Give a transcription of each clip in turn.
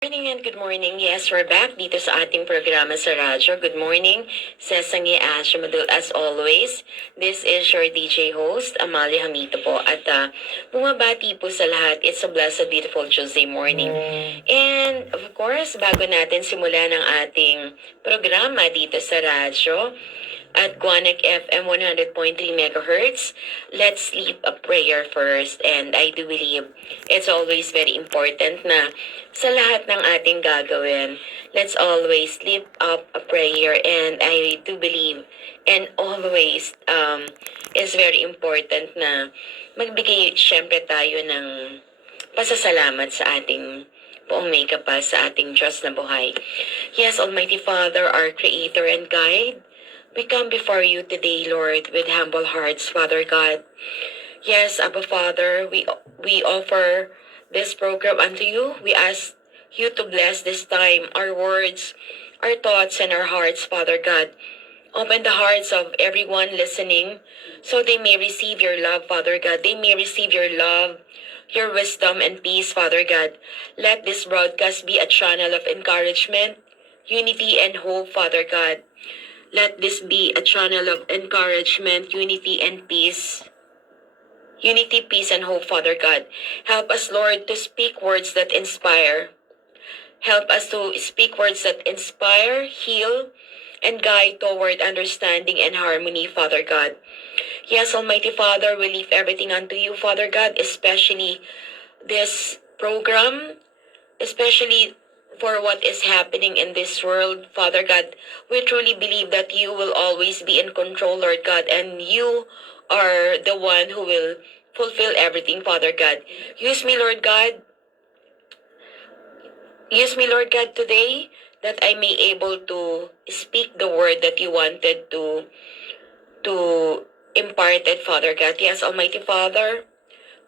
Morning and good morning. Yes, we're back dito sa ating programa sa radyo. Good morning, Sesangi Ashamadul. As always, this is your DJ host, Amalia Hamito po. At bumabati po sa lahat. It's a blessed, beautiful Tuesday morning. And of course, bago natin simulan ang ating programa dito sa radyo, at Guanac FM 100.3 megahertz. Let's sleep a prayer first. And I do believe it's always very important na sa lahat ng ating gagawin, let's always sleep up a prayer. And I do believe and always is very important na magbigay syempre tayo ng pasasalamat sa ating poong may kapal sa ating Diyos na buhay. Yes, Almighty Father, our Creator and Guide, we come before you today, Lord, with humble hearts, Father God. Yes, Abba Father, we offer this program unto you. We ask you to bless this time, our words, our thoughts, and our hearts, Father God. Open the hearts of everyone listening so they may receive your love, Father God. They may receive your love, your wisdom, and peace, Father God. Let this broadcast be a channel of encouragement, unity, and hope, Father God. Let this be a channel of encouragement, unity, and peace. Unity, peace, and hope, Father God. Help us, Lord, to speak words that inspire. Help us to speak words that inspire, heal, and guide toward understanding and harmony, Father God. Yes, Almighty Father, we leave everything unto you, Father God, especially this program, especially for what is happening in this world, Father God. We truly believe that you will always be in control, Lord God, and you are the one who will fulfill everything, Father God. Use me, Lord God. Use me, Lord God, today that I may able to speak the word that you wanted to impart it, Father God. Yes, Almighty Father,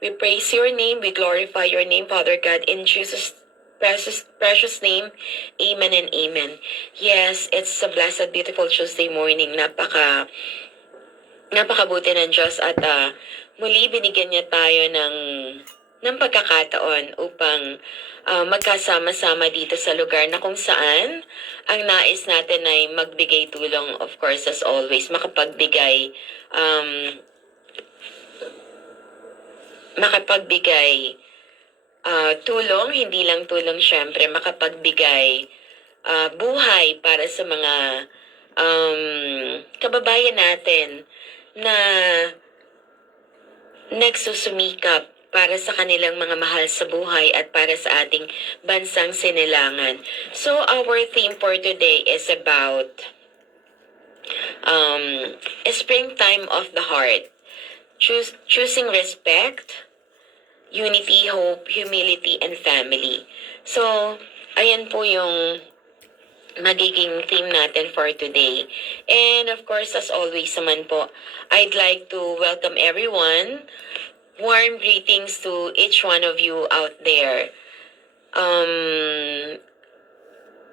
we praise your name, we glorify your name, Father God, in Jesus' precious name. Amen and amen. Yes, it's a blessed, beautiful Tuesday morning. Napakabuti ng Diyos at muli binigyan niya tayo ng pagkakataon upang magkasama-sama dito sa lugar na kung saan ang nais natin ay magbigay tulong, of course, as always, makapagbigay tulong, hindi lang tulong syempre, makapagbigay buhay para sa mga kababayan natin na nagsusumikap para sa kanilang mga mahal sa buhay at para sa ating bansang sinilangan. So our theme for today is about springtime of the heart. Choosing respect, unity, hope, humility, and family. So, ayan po yung magiging theme natin for today. And of course, as always naman po, I'd like to welcome everyone. Warm greetings to each one of you out there.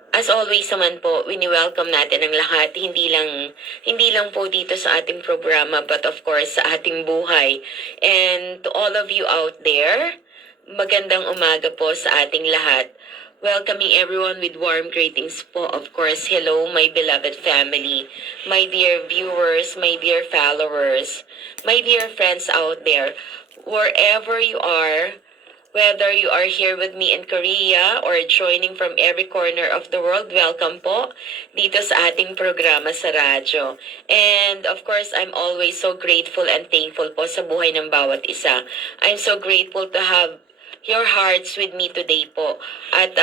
As always naman po, wini-welcome natin ang lahat, hindi lang po dito sa ating programa, but of course sa ating buhay. And to all of you out there, magandang umaga po sa ating lahat. Welcoming everyone with warm greetings po. Of course, hello my beloved family, my dear viewers, my dear followers, my dear friends out there, wherever you are. Whether you are here with me in Korea or joining from every corner of the world, welcome po dito sa ating programa sa radyo. And of course, I'm always so grateful and thankful po sa buhay ng bawat isa. I'm so grateful to have your hearts with me today po. At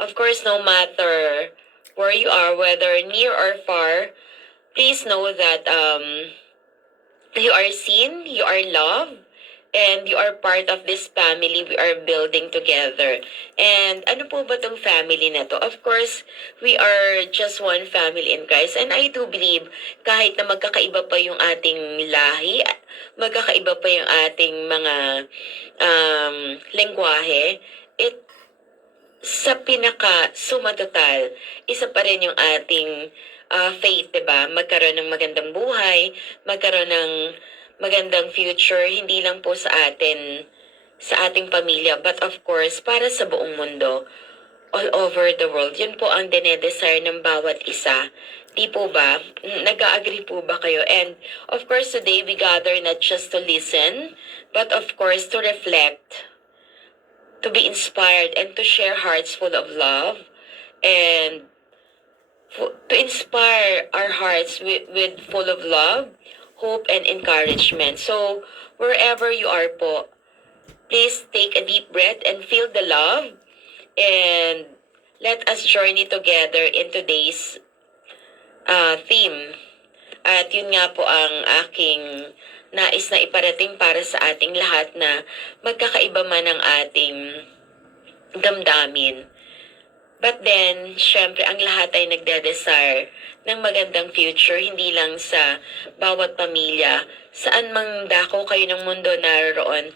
of course, no matter where you are, whether near or far, please know that you are seen, you are loved, and you are part of this family we are building together. And ano po ba tong family na to? Of course, we are just one family in Christ. And I do believe, kahit na magkakaiba pa yung ating lahi, magkakaiba pa yung ating mga lengguwahe, sa pinaka-suma total, isa pa rin yung ating faith, diba? Magkaroon ng magandang buhay, magkaroon ng magandang future, hindi lang po sa atin sa ating pamilya, but of course, para sa buong mundo, all over the world. Yun po ang dinedesire ng bawat isa. Di po ba? Nag-agree po ba kayo? And of course, today we gather not just to listen, but of course to reflect, to be inspired, and to share hearts full of love, and to inspire our hearts with full of love, hope, and encouragement. So, wherever you are po, please take a deep breath and feel the love, and let us journey together in today's theme. At yun nga po ang aking nais na iparating para sa ating lahat, na magkakaiba man ang ating damdamin. But then, syempre, ang lahat ay nagde-desire ng magandang future, hindi lang sa bawat pamilya. Saan mang dako kayo ng mundo naroon,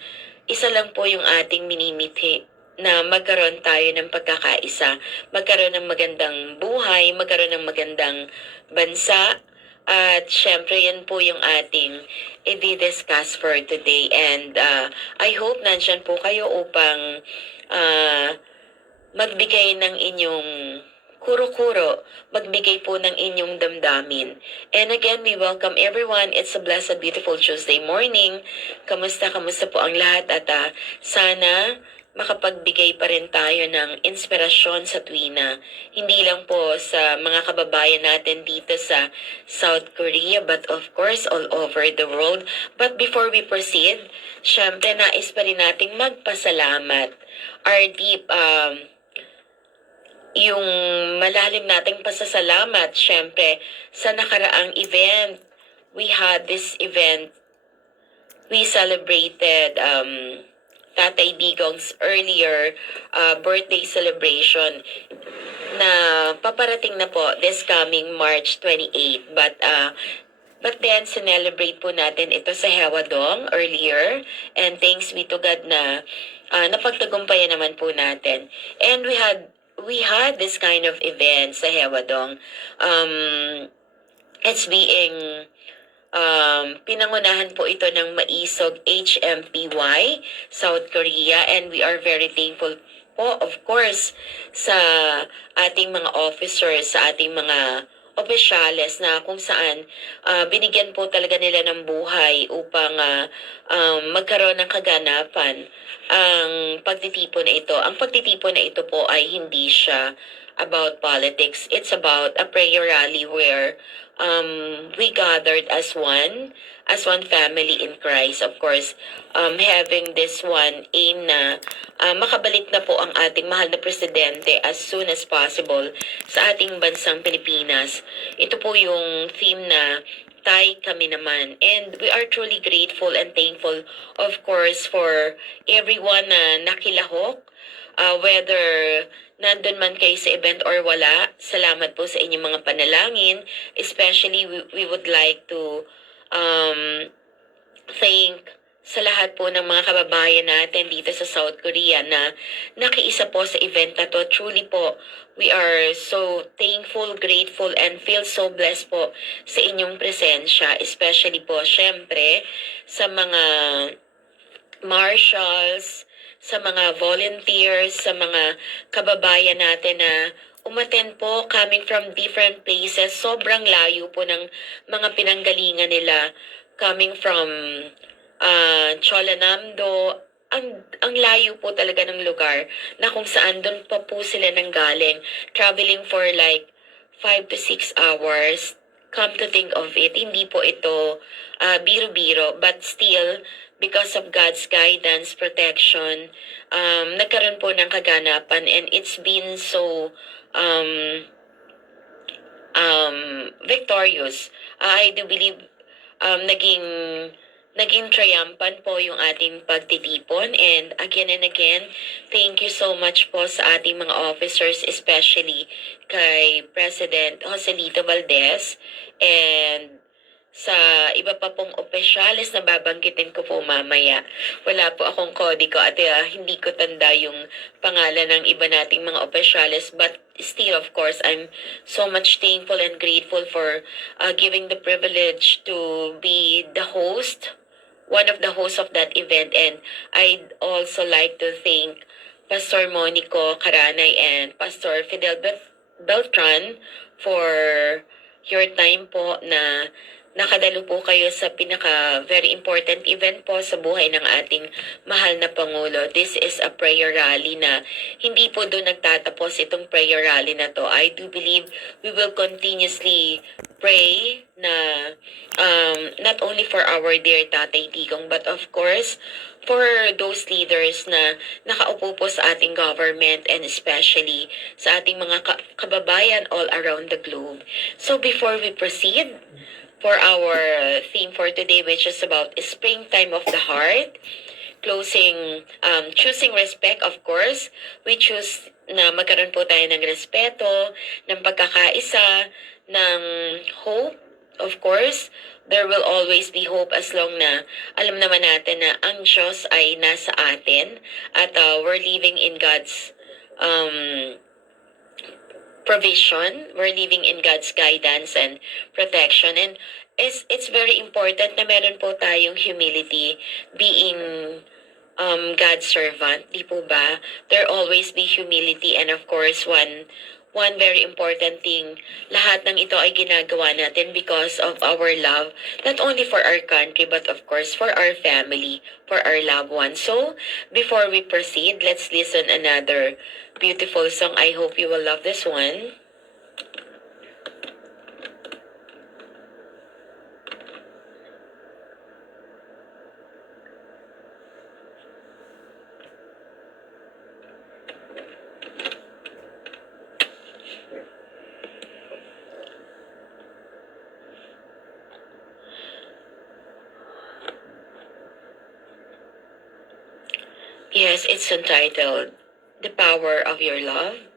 isa lang po yung ating minimithi, na magkaroon tayo ng pagkakaisa, magkaroon ng magandang buhay, magkaroon ng magandang bansa, at syempre yan po yung ating i-discuss for today. And I hope nandyan po kayo upang magbigay ng inyong kuro-kuro, magbigay po ng inyong damdamin. And again, we welcome everyone. It's a blessed, beautiful Tuesday morning. Kamusta po ang lahat? At sana makapagbigay pa rin tayo ng inspirasyon sa tuwina. Hindi lang po sa mga kababayan natin dito sa South Korea, but of course all over the world. But before we proceed, syempre nais pa rin nating magpasalamat. Our deep, yung malalim nating pasasalamat, syempre, sa nakaraang event. We had this event, we celebrated Tatay Digong's earlier birthday celebration na paparating na po this coming March 28. But then, sinelebrate po natin ito sa Hewadong earlier. And thanks be to God na napagtagumpayan naman po natin. And we had this kind of event sa Hewadong. It's being pinangunahan po ito ng Maisog HMPY, South Korea, and we are very thankful po, of course, sa ating mga officers, sa ating mga opisyales, na kung saan binigyan po talaga nila ng buhay upang magkaroon ng kaganapan ang pagtitipon na ito. Ang pagtitipon na ito po ay hindi siya about politics. It's about a prayer rally where we gathered as one family in Christ. Of course, having this one aim na makabalik na po ang ating mahal na presidente as soon as possible sa ating bansang Pilipinas. Ito po yung theme na Tay Kami Naman. And we are truly grateful and thankful, of course, for everyone na nakilahok, whether nandun man kayo sa event or wala. Salamat po sa inyong mga panalangin. Especially, we would like to thank sa lahat po ng mga kababayan natin dito sa South Korea na nakiisa po sa event na to. Truly po, we are so thankful, grateful, and feel so blessed po sa inyong presensya. Especially po, syempre, sa mga marshals, sa mga volunteers, sa mga kababayan natin na umattend po, coming from different places. Sobrang layo po ng mga pinanggalingan nila, coming from Cholanamdo. Ang layo po talaga ng lugar na kung saan doon pa po sila nanggaling, traveling for like 5 to 6 hours. Come to think of it, hindi po ito biro-biro, but still, because of God's guidance, protection, nagkaroon po ng kaganapan, and it's been so victorious. I do believe naging triumphant po yung ating pagtitipon. And again, thank you so much po sa ating mga officers, especially kay President Joselito Valdez, and sa iba pa pong opisyales na babanggitin ko po mamaya. Wala po akong kodiko at hindi ko tanda yung pangalan ng iba nating mga opisyales, but still, of course, I'm so much thankful and grateful for giving the privilege to be the host one of the hosts of that event. And I'd also like to thank Pastor Monico Caranay and Pastor Fidel Beltran for your time po na nakadalo po kayo sa pinaka very important event po sa buhay ng ating mahal na Pangulo. This is a prayer rally na hindi po doon nagtatapos itong prayer rally na to. I do believe we will continuously pray na not only for our dear Tatay Digong, but of course for those leaders na nakaupo po sa ating government, and especially sa ating mga kababayan all around the globe. So before we proceed for our theme for today, which is about springtime of the heart, choosing respect, of course, we choose na magkaroon po tayo ng respeto, ng pagkakaisa, ng hope. Of course, there will always be hope as long na alam naman natin na ang Diyos ay nasa atin, at we're living in God's provision. We're living in God's guidance and protection. And it's very important na meron po tayong humility, being God's servant, di po ba? There always be humility, and of course, one very important thing, lahat ng ito ay ginagawa natin because of our love, not only for our country, but of course for our family, for our loved ones. So, before we proceed, let's listen another beautiful song. I hope you will love this one. Yes, it's entitled The Power of Your Love.